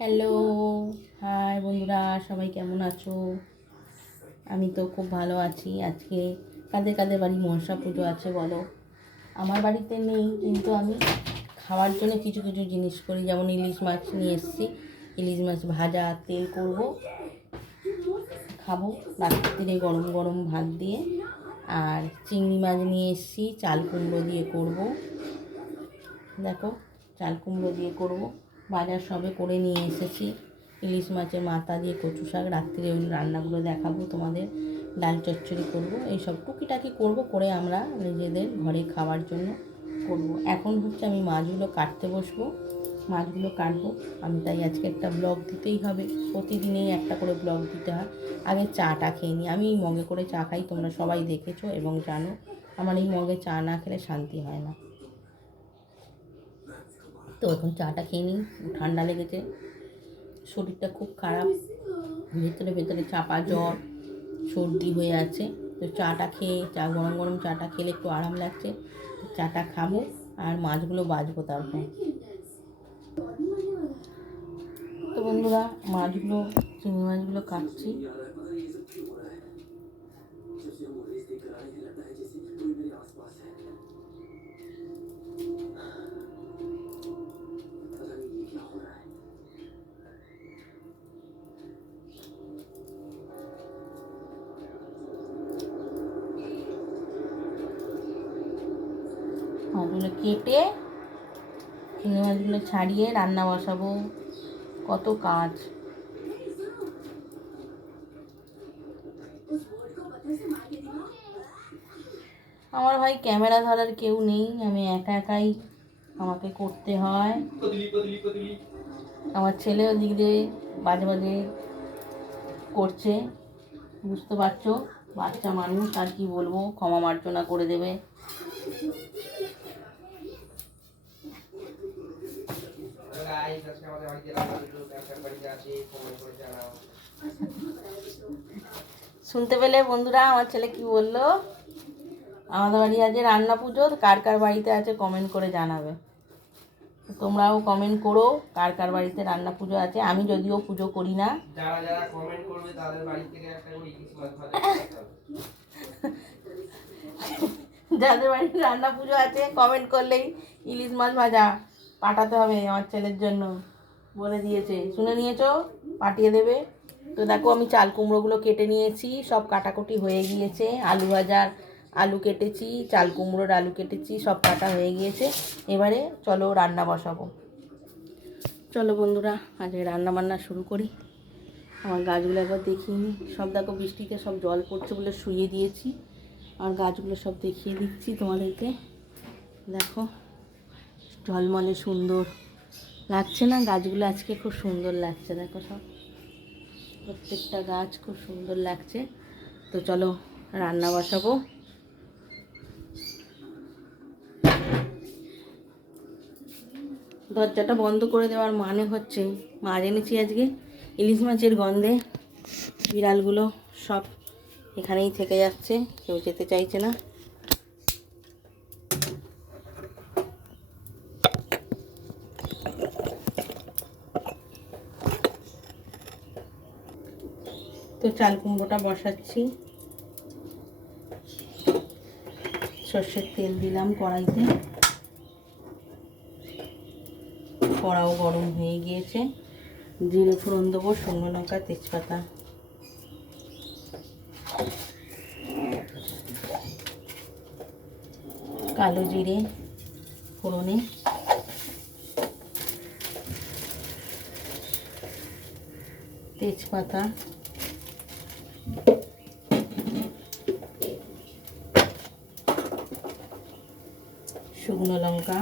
Hello, high বন্ধুরা, সবাই কেমন আছো? আমি তো খুব ভালো আছি। আজকে কাদের কাদের বাড়ি মনসা পুজো আছে বলো? আমার বাড়িতে নেই, কিন্তু আমি খাওয়ার জন্য কিছু কিছু জিনিস করি। যেমন ইলিশ মাছ নিয়ে এসেছি, ইলিশ মাছ ভাজা তেল করব, খাবো রাত্রিরে গরম গরম ভাত দিয়ে। আর চিংড়ি মাছ নিয়ে এসেছি, চাল কুমড়ো দিয়ে করব। দেখো, চাল কুমড়ো দিয়ে করব। বাজার সবে করে নিয়ে এসেছি। ইলিশ মাছের মাথা দিয়ে কচু শাক, রাত্রিরে ওই রান্নাগুলো দেখাবো তোমাদের। ডাল চচ্চড়ি করব, এইসব টুকিটাকি করব, করে আমরা নিজেদের ঘরে খাওয়ার জন্য করব। এখন হচ্ছে আমি মাছগুলো কাটতে বসবো, মাছগুলো কাটবো আমি। তাই আজকে একটা ব্লগ দিতেই হবে, প্রতিদিনেই একটা করে ব্লগ দিতে হয়। আগে চাটা খেয়ে নিই। আমি এই মগে করে চা খাই, তোমরা সবাই দেখেছো এবং জানো। আমার এই মগে চা না খেলে শান্তি হয় না। তো এখন চাটা খেয়ে নিই, ঠান্ডা লেগেছে, শরীরটা খুব খারাপ, ভেতরে ভেতরে চাপা জ্বর, সর্দি হয়ে আছে। তো চাটা খেয়ে, গরম গরম চাটা খেলে একটু আরাম লাগছে। চাটা খাবো আর মাছগুলো বাছবো তারপর। তো বন্ধুরা, মাছগুলো, চিংড়ি মাছগুলো কাটছি। মাছগুলো কেটে চিংড়ি মাছগুলো ছাড়িয়ে রান্না বসাবো। কত কাজ! আমার ভাই ক্যামেরা ধরার কেউ নেই, আমি একা একাই আমাকে করতে হয়। আমার ছেলে ওদিক দিয়ে বাজে বাজে করছে, বুঝতে পারছো, বাচ্চা মানুষ, আর কি বলবো, ক্ষমা মার্জনা করে দেবে। শুনতে পেলে বন্ধুরা আমার ছেলে কি বললো? আমাদের বাড়ি আজ রান্না পুজো, কার কার বাড়িতে আছে কমেন্ট করে জানাবে। তোমরাও কমেন্ট করো কার কার বাড়িতে রান্না পুজো আছে। আমি যদিও পুজো করি না। যারা যারা কমেন্ট করবে তাদের বাড়ি থেকে একটা করে ইলিশ মাছ ভাজা যাদের বাড়িতে রান্না পুজো আছে কমেন্ট করলেই ইলিশ মাছ ভাজা পাঠাতে হবে আমার ছেলের জন্য, বলে দিয়েছে। শুনে নিয়েছো? পাঠিয়ে দেবে। তো দেখো, আমি চাল কুমড়োগুলো কেটে নিয়েছি, সব কাটাকুটি হয়ে গিয়েছে। আলু ভাজার আলু কেটেছি, চাল কুমড়োর আলু কেটেছি, সব কাটা হয়ে গিয়েছে। এবারে চলো রান্না বসাবো। চলো বন্ধুরা, আজকে রান্না বান্না শুরু করি। আমার গাছগুলো একবার দেখিয়ে নিই। সব দেখো, বৃষ্টিতে সব জল পড়ছে বলে শুয়ে দিয়েছি। আর গাছগুলো সব দেখিয়ে দিচ্ছি তোমাদেরকে। দেখো, ঝলমলে সুন্দর লাগছে না? গাছগুলো আজকে খুব সুন্দর লাগছে। দেখো, সব প্রত্যেকটা গাছ খুব সুন্দর লাগছে। তো চলো রান্না বসাবো। দরজাটা বন্ধ করে দেওয়ার মানে হচ্ছে, মাছ এনেছি আজকে, ইলিশ মাছের গন্ধে বিড়ালগুলো সব এখানেই থেকে যাচ্ছে, কেউ যেতে চাইছে না। তো চাল কুমড়োটা বসাচ্ছি। সর্ষের তেল দিলাম কড়াইতে, কড়াও গরম হয়ে গিয়েছে। জিরে ফোড়ন দেবো, শুকনো লঙ্কা, তেজপাতা। কালো জিরে ফোড়নে, তেজপাতা, শুকনো লঙ্কা,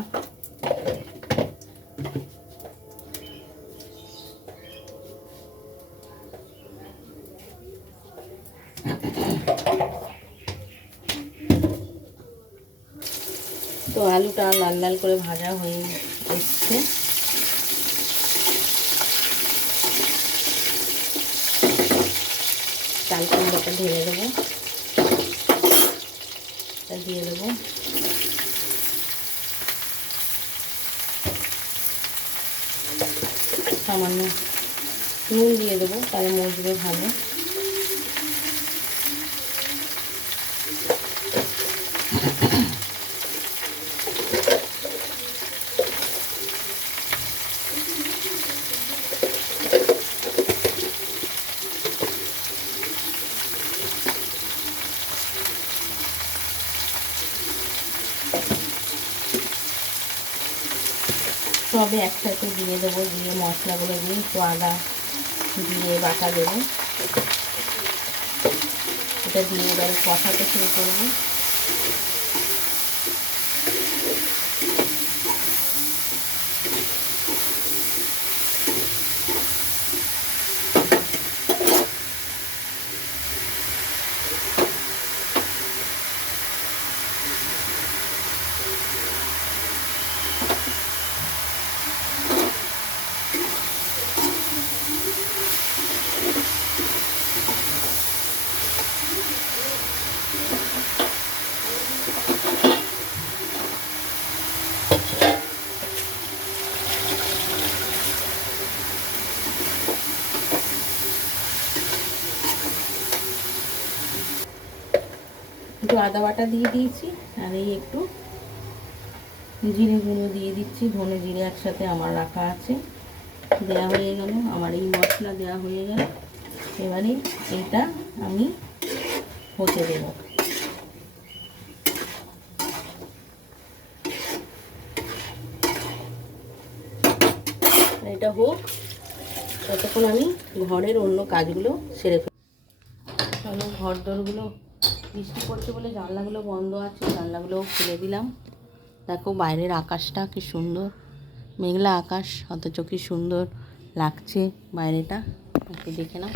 তো আলুটা লাল লাল করে ভাজা হয়ে এসছে। চাল কুমড়োটা ঢেলে দেবো, দিয়ে দেবো। সামান্য নুন দিয়ে দেবো, তাহলে মজবে ভালো। সবে একসাথে দিয়ে দেবো, দিয়ে মশলাগুলো দিয়ে একটু আদা জিরে বাটা দেবো। এটা দিয়ে এবারে কষাতে শুরু করবো। একটু আদা বাটা দিয়ে দিয়েছি, আর এই একটু জিরে গুঁড়ো দিয়ে দিচ্ছি। ধনে জিরে একসাথে আমার রাখা আছে, দেওয়া হয়ে গেল। আমার এই মশলা দেওয়া হয়ে গেল। এবারে এইটা আমি হতে দেব। এটা হোক, ততক্ষণ আমি ঘরের অন্য কাজগুলো সেরে ফেলি। চলো, ঘর দরগুলো বৃষ্টি পড়ছে বলে জানলাগুলো বন্ধ আছে, জানলাগুলোও খুলে দিলাম। দেখো বাইরের আকাশটা কি সুন্দর, মেঘলা আকাশ, অথচ কি সুন্দর লাগছে বাইরেটা, একটু দেখে নাও।